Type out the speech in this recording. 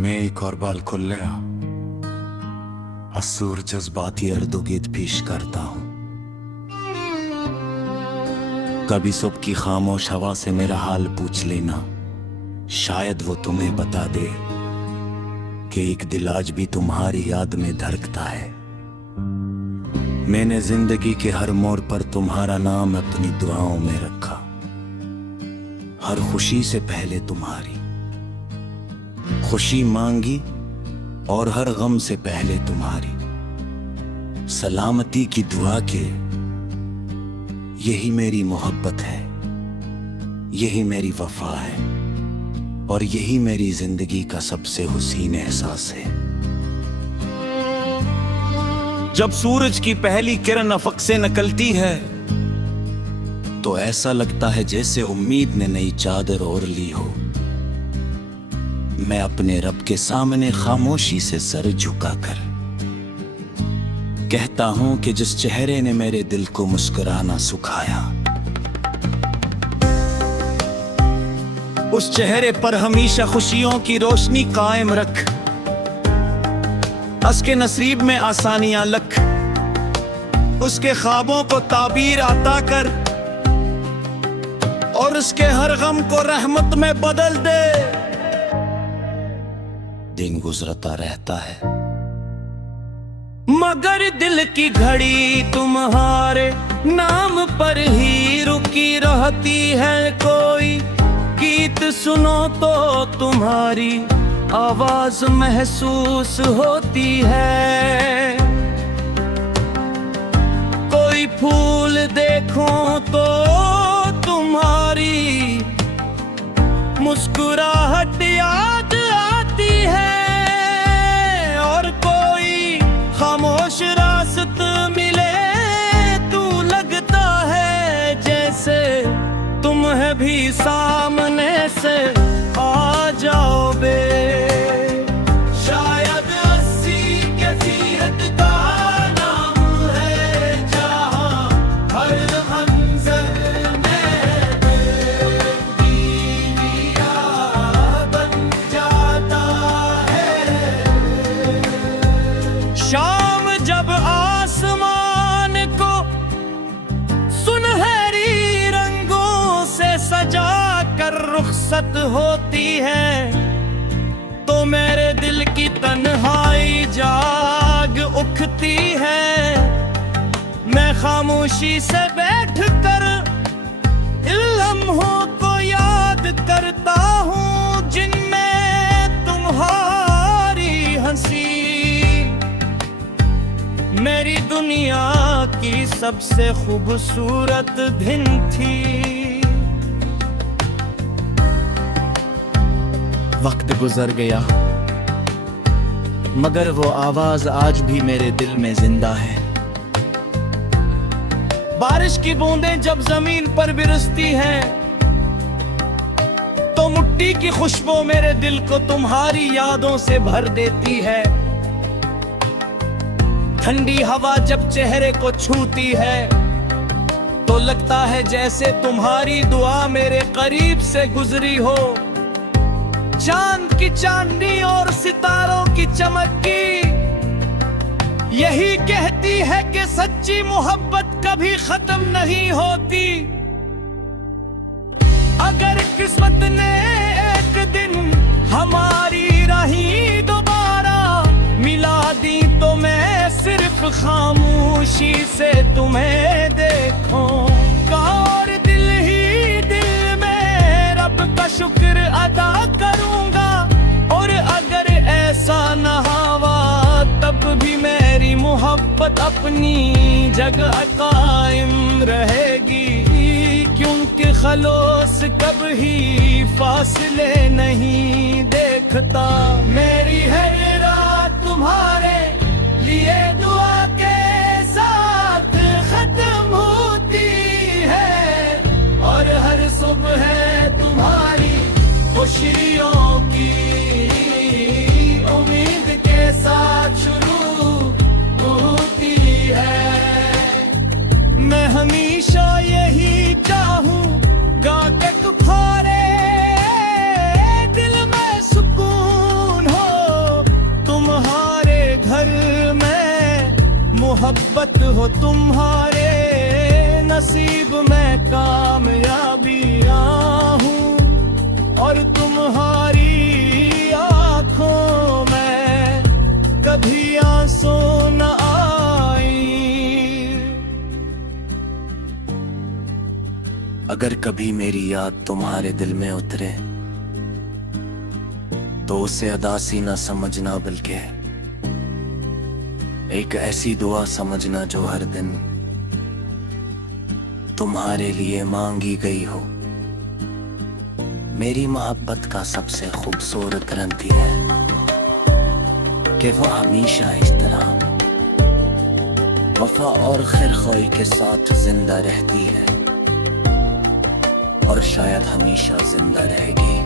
मैं एक और बाल खुल्ले असूर जज्बाती अर्दोगीत पेश करता हूँ। कभी सुबह की खामोश हवा से मेरा हाल पूछ लेना, शायद वो तुम्हें बता दे कि एक दिल आज भी तुम्हारी याद में धड़कता है। मैंने जिंदगी के हर मोड़ पर तुम्हारा नाम अपनी दुआओं में रखा, हर खुशी से पहले तुम्हारी खुशी मांगी और हर गम से पहले तुम्हारी सलामती की दुआ के। यही मेरी मोहब्बत है, यही मेरी वफा है और यही मेरी जिंदगी का सबसे हुसीन एहसास है। जब सूरज की पहली किरण अफक से निकलती है तो ऐसा लगता है जैसे उम्मीद ने नई चादर ओढ़ ली हो। मैं अपने रब के सामने खामोशी से सर झुकाकर कहता हूं कि जिस चेहरे ने मेरे दिल को मुस्कुराना सिखाया, उस चेहरे पर हमेशा खुशियों की रोशनी कायम रख। उसके नसीब में आसानियां लख, उसके ख्वाबों को ताबीर अता कर और उसके हर गम को रहमत में बदल दे। दिन गुजरता रहता है मगर दिल की घड़ी तुम्हारे नाम पर ही रुकी रहती है। कोई गीत सुनो तो तुम्हारी आवाज महसूस होती है, कोई फूल देखो तो तुम्हारी मुस्कुराहट याद आती है और कोई खामोश रास्ता मिले तो लगता है जैसे तुम्हें भी सामने से आ जाओ बे। शायद अस्सी कैफियत का नाम है जहां हर मंजर में दीविया बन जाता है। शाम जब आसमान को सुनहरी रंगों से सजा कर रुखसत होती है तो मेरे दिल की तन्हाई जाग उठती है। मैं खामोशी से बैठ कर इन लम्हों को याद करता हूँ जिनमें तुम्हारी हंसी मेरी दुनिया की सबसे खूबसूरत दिन थी। वक्त गुजर गया मगर वो आवाज आज भी मेरे दिल में जिंदा है। बारिश की बूंदें जब जमीन पर बिरसती हैं तो मिट्टी की खुशबू मेरे दिल को तुम्हारी यादों से भर देती है। ठंडी हवा जब चेहरे को छूती है तो लगता है जैसे तुम्हारी दुआ मेरे करीब से गुजरी हो। चांद की चांदनी और सितारों की चमकी यही कहती है कि सच्ची मोहब्बत कभी खत्म नहीं होती। अगर किस्मत ने एक दिन हमारी राही दोबारा मिला दी तो मैं सिर्फ खामोशी से तुम्हें देखूंगा और दिल ही दिल में रब का शुक्र अदा करूंगा। और अगर ऐसा न हुआ तब भी मेरी मोहब्बत अपनी जगह कायम रहेगी, क्योंकि खलोस कभी फासले नहीं देखता। मेरी हर रात तुम्हारे लिए दुआ के साथ खत्म होती है और हर सुबह तुम्हारी खुशियों की उम्मीद के साथ शुरू होती है। मैं हमेशा यही चाहूंगा कि तुम्हारे दिल में सुकून हो मोहब्बत हो तुम्हारे नसीब में कामयाबियां हूँ और तुम्हारी आंखों में कभी आंसू न आई। अगर कभी मेरी याद तुम्हारे दिल में उतरे तो उसे अदासी न समझना बल्कि एक ऐसी दुआ समझना जो हर दिन तुम्हारे लिए मांगी गई हो। मेरी मोहब्बत का सबसे खूबसूरत रंग है कि वो हमेशा इस तरह वफा और खैरख्वाही के साथ जिंदा रहती है और शायद हमेशा जिंदा रहेगी।